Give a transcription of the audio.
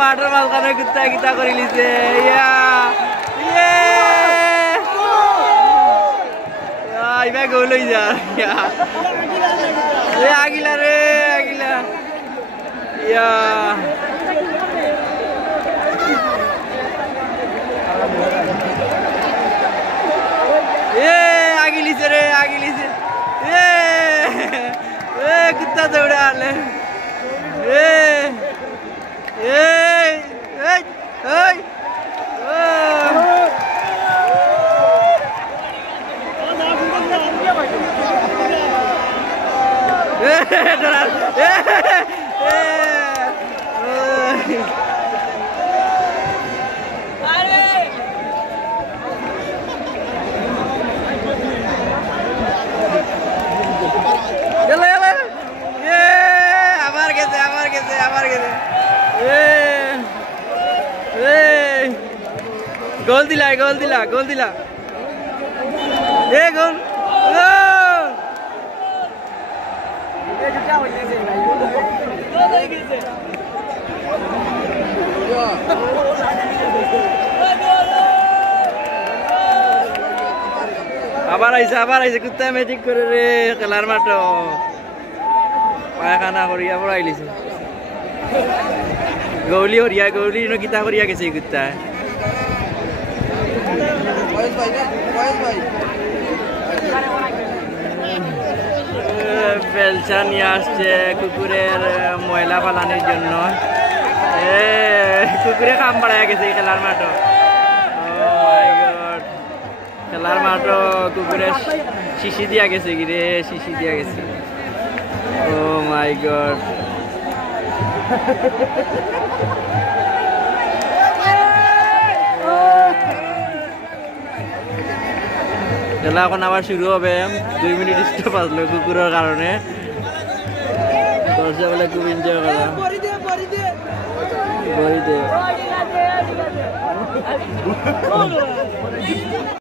মাঠের মাঝখানে কুত্তা কিতা করে লিছে ইয়া ইয়া গোল হয়ে যা এ আগিলা রে আগিলা ইয়া এ আগিলিছে রে আগিলিছে এ এ কুত্তা দৌড়ে আলে এ এ এই এই गोल दिला गोल दिला गोल दिला ये गोल আবার আইছে কুত্তা ম্যাজিক করে রে খেলার মাঠ পায়খানা করিয়া পড়াই লিছে গৌলি হরিয়া গৌলি কিতা করিয়া গেছে কুত্তা বেলচা নিয়ে আসছে কুকুরের ময়লা ফালানোর জন্য কুকুরে কাম বাড়ায় গেছে খেলার মাঠ খেলার মাঠ কুকুরের শিশি দিয়া গেছে গিরে শিশি দিয়া গেছে ও মাই গড খেলা এখন আবার শুরু হবে 2 মিনিট স্টপ আসলো কুকুরের কারণে দর্শক বলে খুব এনজয় করা বড়ি দে